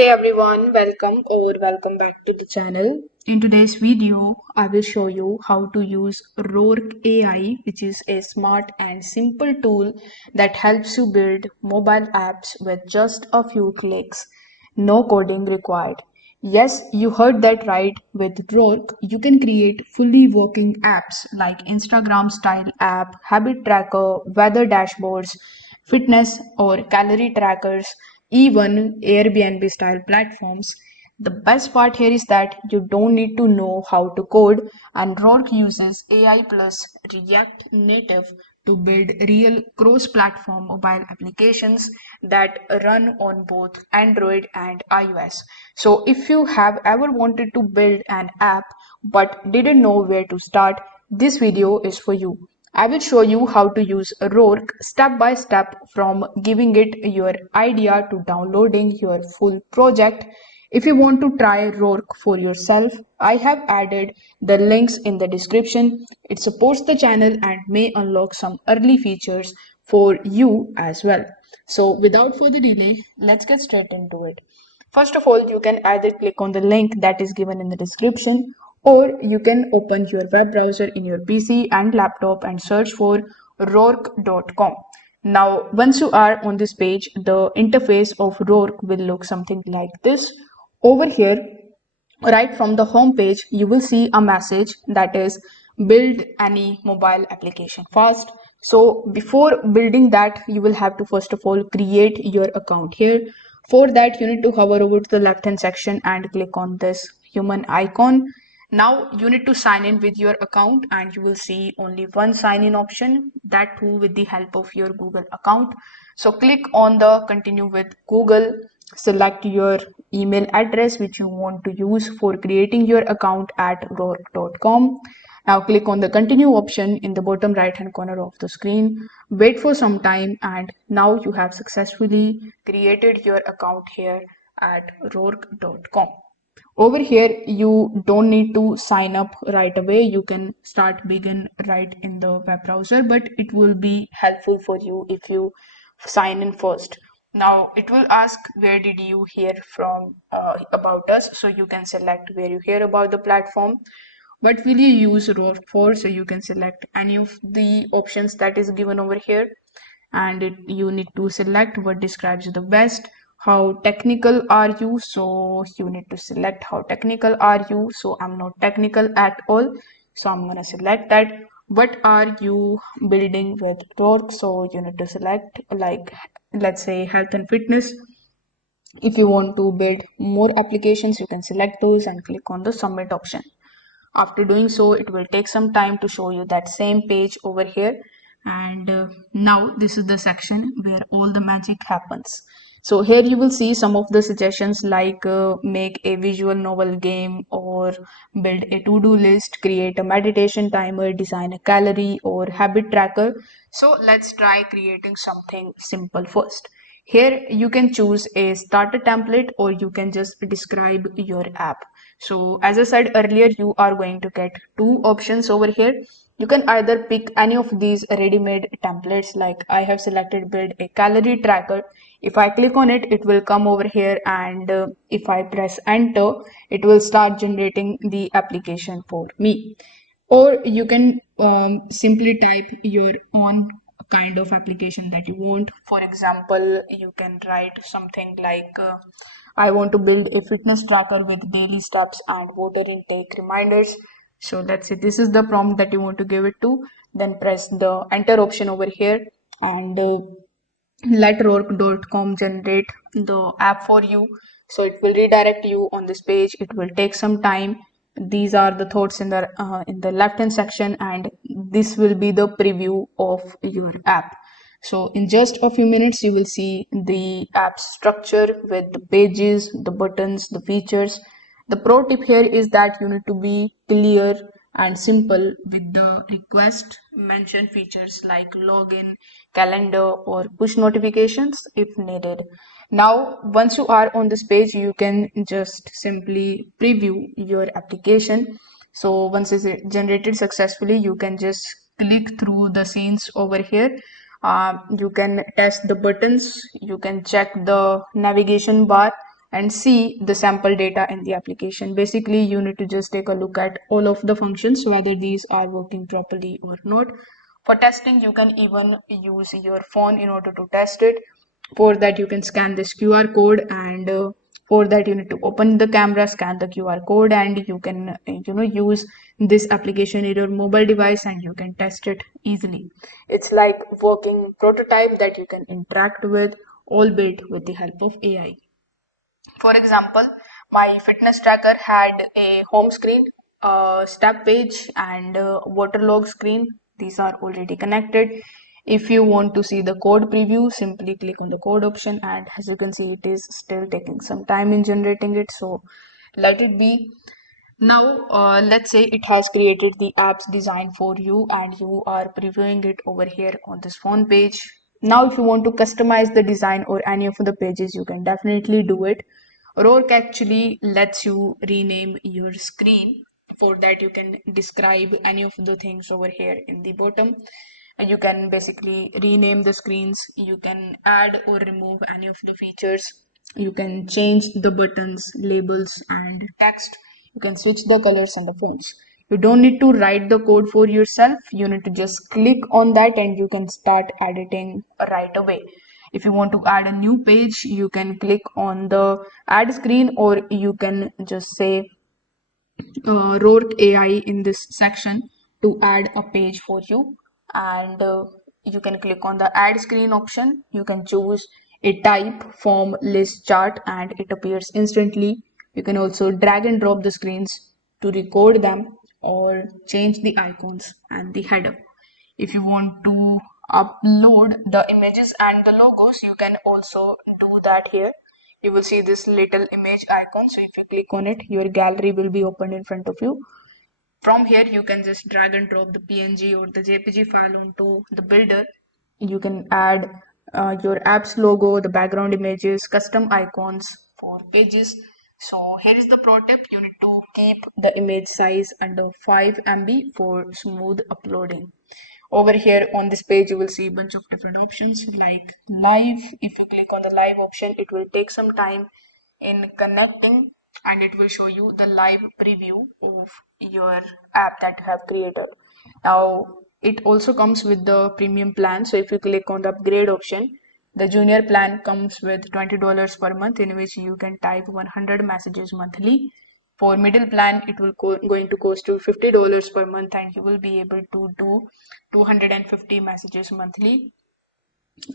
Hey everyone, welcome back to the channel. In today's video, I will show you how to use Rork AI, which is a smart and simple tool that helps you build mobile apps with just a few clicks. No coding required. Yes, you heard that right. With Rork, you can create fully working apps like Instagram style app, habit tracker, weather dashboards, fitness or calorie trackers, even Airbnb style platforms. The best part here is that you don't need to know how to code, and Rork uses AI plus React Native to build real cross platform mobile applications that run on both Android and iOS. So, if you have ever wanted to build an app but didn't know where to start, this video is for you. I will show you how to use Rork step by step from giving it your idea to downloading your full project. If you want to try Rork for yourself, I have added the links in the description. It supports the channel and may unlock some early features for you as well. So without further delay, let's get straight into it. First of all, you can either click on the link that is given in the description, or you can open your web browser in your PC and laptop and search for Rork.com. Now, once you are on this page, the interface of Rork will look something like this. Over here, right from the home page, you will see a message that is build any mobile application fast. So before building that, you will have to first of all create your account here. For that, you need to hover over to the left hand section and click on this human icon. Now you need to sign in with your account, and you will see only one sign in option, that too with the help of your Google account. So click on the continue with Google, select your email address which you want to use for creating your account at rork.com. Now click on the continue option in the bottom right hand corner of the screen. Wait for some time, and now you have successfully created your account here at rork.com. Over here, you don't need to sign up right away. You can begin right in the web browser, but it will be helpful for you if you sign in first. Now it will ask where did you hear from about us, so you can select where you hear about the platform. What will you use Rove for? So you can select any of the options that is given over here, and you need to select what describes the best. How technical are you? So you need to select how technical are you. So I'm not technical at all, so I'm gonna select that. What are you building with Torque? So you need to select, like, let's say health and fitness. If you want to build more applications, you can select those and click on the submit option. After doing so, it will take some time to show you that same page over here. And now this is the section where all the magic happens. So here you will see some of the suggestions, like make a visual novel game, or build a to-do list, create a meditation timer, design a calorie or habit tracker. So let's try creating something simple first. Here you can choose a starter template, or you can just describe your app. So as I said earlier, you are going to get two options over here. You can either pick any of these ready-made templates, like I have selected build a calorie tracker. If I click on it, it will come over here, and if I press enter, it will start generating the application for me. Or you can simply type your own kind of application that you want. For example, you can write something like I want to build a fitness tracker with daily steps and water intake reminders. So let's say this is the prompt that you want to give it to. Then press the enter option over here, and let Rork.com generate the app for you. So it will redirect you on this page. It will take some time. These are the thoughts in the left hand section, and this will be the preview of your app. So in just a few minutes, you will see the app structure with the pages, the buttons, the features. The pro tip here is that you need to be clear and simple with the request. Mention features like login, calendar, or push notifications if needed. Now, once you are on this page, you can just simply preview your application. So once it's generated successfully, you can just click through the scenes over here. You can test the buttons, you can check the navigation bar, and see the sample data in the application. Basically, you need to just take a look at all of the functions, whether these are working properly or not. For testing, you can even use your phone in order to test it. For that, you can scan this QR code, and for that you need to open the camera, scan the QR code, and you can use this application in your mobile device, and you can test it easily. It's like working prototype that you can interact with, all built with the help of AI. For example, my fitness tracker had a home screen, a step page, and a water log screen. These are already connected. If you want to see the code preview, simply click on the code option, and as you can see, it is still taking some time in generating it, so let it be. Now, let's say it has created the apps design for you, and you are previewing it over here on this phone page. Now, if you want to customize the design or any of the pages, you can definitely do it. Rork actually lets you rename your screen. For that, you can describe any of the things over here in the bottom. You can basically rename the screens, you can add or remove any of the features, you can change the buttons, labels, and text, you can switch the colors and the fonts. You don't need to write the code for yourself, you need to just click on that and you can start editing right away. If you want to add a new page, you can click on the add screen, or you can just say Rork AI in this section to add a page for you, and you can click on the add screen option. You can choose a type, form, list, chart, and it appears instantly. You can also drag and drop the screens to record them or change the icons and the header. If you want to upload the images and the logos, you can also do that here. You will see this little image icon, so if you click on it, your gallery will be opened in front of you. From here, you can just drag and drop the PNG or the JPG file onto the builder. You can add your app's logo, the background images, custom icons for pages. So here is the pro tip: you need to keep the image size under 5 MB for smooth uploading. Over here on this page, you will see a bunch of different options like live. If you click on the live option, it will take some time in connecting, and it will show you the live preview of your app that you have created. Now, it also comes with the premium plan. So if you click on the upgrade option, the junior plan comes with $20 per month, in which you can type 100 messages monthly. For middle plan, it will going to cost you $50 per month, and you will be able to do 250 messages monthly.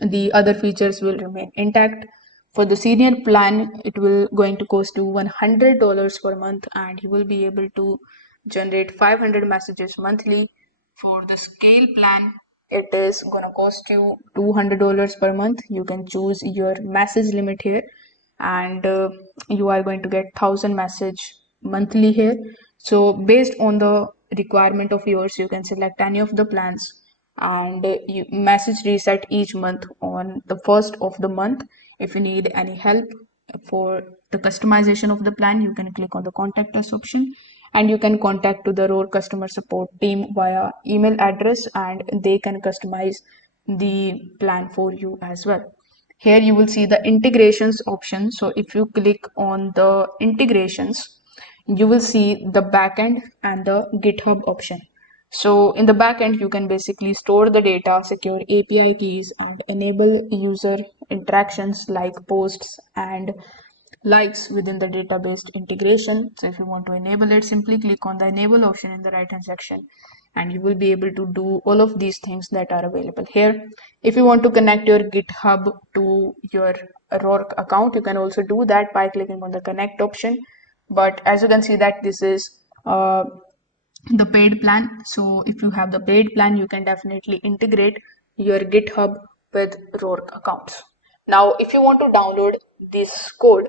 The other features will remain intact. For the senior plan, it will going to cost you $100 per month, and you will be able to generate 500 messages monthly. For the scale plan, it is gonna cost you $200 per month. You can choose your message limit here, and you are going to get 1,000 message monthly here. So based on the requirement of yours, you can select any of the plans, and you message reset each month on the first of the month. If you need any help for the customization of the plan, you can click on the contact us option, and you can contact to the Rore customer support team via email address, and they can customize the plan for you as well. Here you will see the integrations option. So if you click on the integrations, you will see the backend and the GitHub option. So in the backend, you can basically store the data, secure API keys, and enable user interactions like posts and likes within the database integration. So if you want to enable it, simply click on the enable option in the right hand section, and you will be able to do all of these things that are available here. If you want to connect your GitHub to your Rork account, you can also do that by clicking on the connect option. But as you can see that this is the paid plan. So if you have the paid plan, you can definitely integrate your GitHub with Rork accounts. Now, if you want to download this code,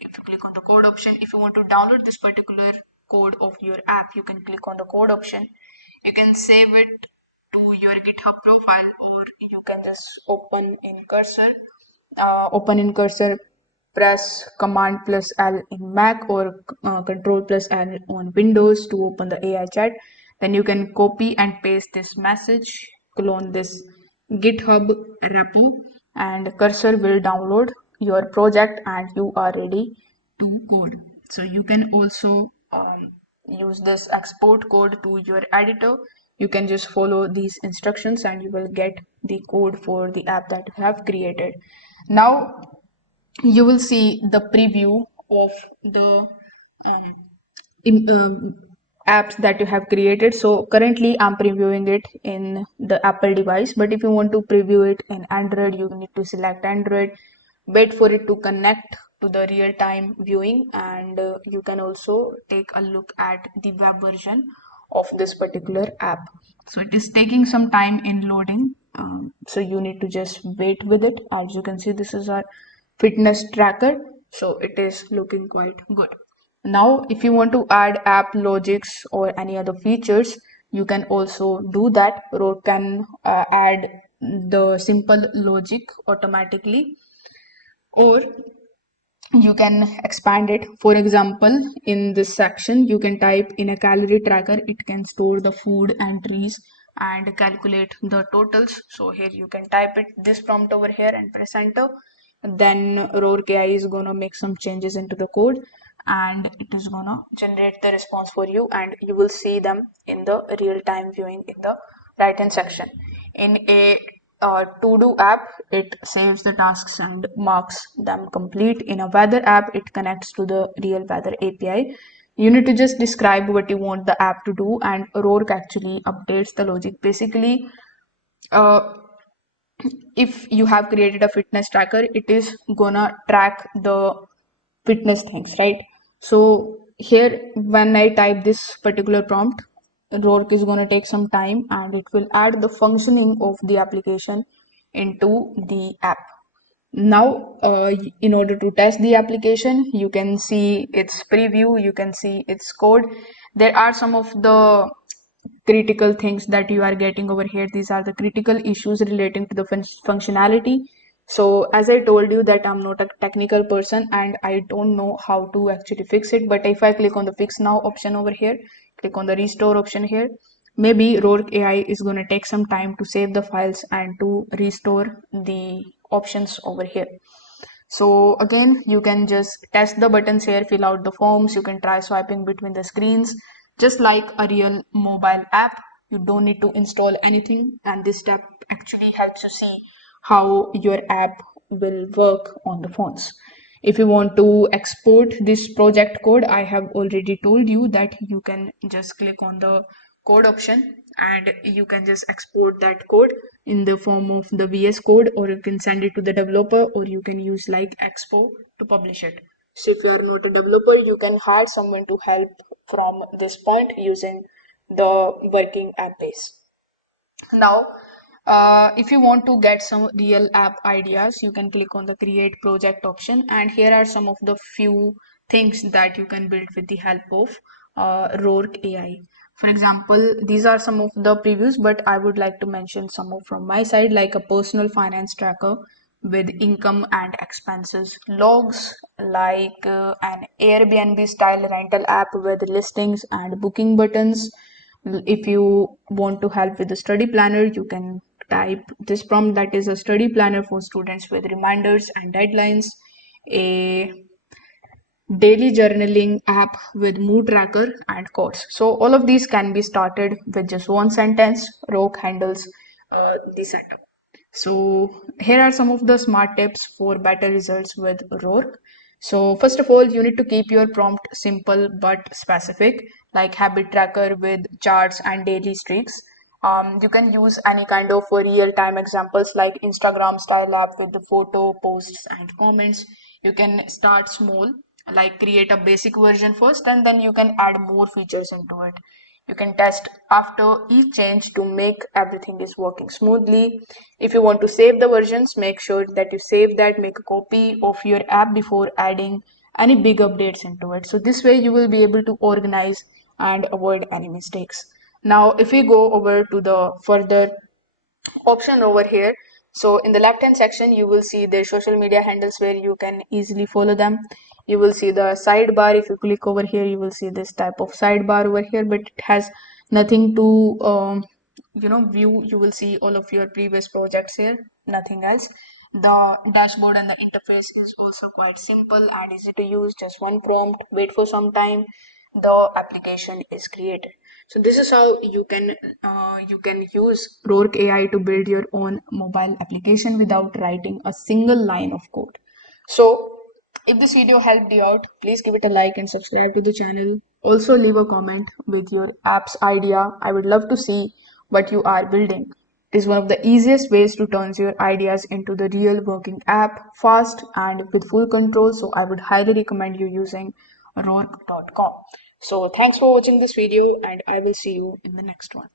if you click on the code option, if you want to download this particular code of your app, you can click on the code option. You can save it to your GitHub profile, or you can just open in cursor, press command plus L in Mac, or control plus L on Windows to open the AI chat. Then you can copy and paste this message, clone this GitHub repo, and cursor will download your project, and you are ready to code. So you can also use this export code to your editor. You can just follow these instructions and you will get the code for the app that you have created. Now you will see the preview of the um, in, apps that you have created. So currently I'm previewing it in the Apple device, but if you want to preview it in Android, you need to select Android, wait for it to connect to the real-time viewing, and you can also take a look at the web version of this particular app. So it is taking some time in loading, so you need to just wait with it. As you can see, this is our fitness tracker, so it is looking quite good. Now if you want to add app logics or any other features, you can also do that. Rork can add the simple logic automatically, or you can expand it. For example, in this section you can type in a calorie tracker, it can store the food entries and calculate the totals. So here you can type it, this prompt over here, and press enter. Then Rork AI is gonna make some changes into the code and it is gonna generate the response for you, and you will see them in the real-time viewing in the right hand section. In a to-do app, it saves the tasks and marks them complete. In a weather app, it connects to the real weather API. You need to just describe what you want the app to do, and Rork actually updates the logic. Basically, uh, if you have created a fitness tracker, it is gonna track the fitness things, right? So here, when I type this particular prompt, Rork is gonna take some time and it will add the functioning of the application into the app. Now, in order to test the application, you can see its preview, you can see its code. There are some of the critical things that you are getting over here. These are the critical issues relating to the functionality. So as I told you that I'm not a technical person and I don't know how to actually fix it, but if I click on the fix now option over here, click on the restore option here, maybe Rork AI is going to take some time to save the files and to restore the options over here. So again, you can just test the buttons here, fill out the forms, you can try swiping between the screens, just like a real mobile app. You don't need to install anything, and this step actually helps you see how your app will work on the phones. If you want to export this project code, I have already told you that you can just click on the code option and you can just export that code in the form of the VS Code, or you can send it to the developer, or you can use like Expo to publish it. So if you are not a developer, you can hire someone to help from this point using the working app base. Now, if you want to get some real app ideas, you can click on the create project option, and here are some of the few things that you can build with the help of Rork AI. For example, these are some of the previews, but I would like to mention some of from my side, like a personal finance tracker with income and expenses logs, like an Airbnb style rental app with listings and booking buttons. If you want to help with the study planner, you can type this prompt, that is a study planner for students with reminders and deadlines, a daily journaling app with mood tracker and quotes. So all of these can be started with just one sentence. Rork handles the setup. So here are some of the smart tips for better results with Rork. So first of all, you need to keep your prompt simple but specific, like habit tracker with charts and daily streaks. You can use any kind of real-time examples like Instagram style app with the photo, posts, and comments. You can start small, like create a basic version first, and then you can add more features into it. You can test after each change to make everything is working smoothly. If you want to save the versions, make sure that you save that, make a copy of your app before adding any big updates into it. So this way you will be able to organize and avoid any mistakes. Now, if we go over to the further option over here, so in the left hand section you will see the social media handles where you can easily follow them. You will see the sidebar. If you click over here, you will see this type of sidebar over here, but it has nothing to view. You will see all of your previous projects here, nothing else. The dashboard and the interface is also quite simple and easy to use. Just one prompt, wait for some time, the application is created. So this is how you can use Rork AI to build your own mobile application without writing a single line of code. So if this video helped you out, please give it a like and subscribe to the channel. Also leave a comment with your app's idea. I would love to see what you are building. It is one of the easiest ways to turn your ideas into the real working app fast and with full control. So I would highly recommend you using Rork.com. So thanks for watching this video and I will see you in the next one.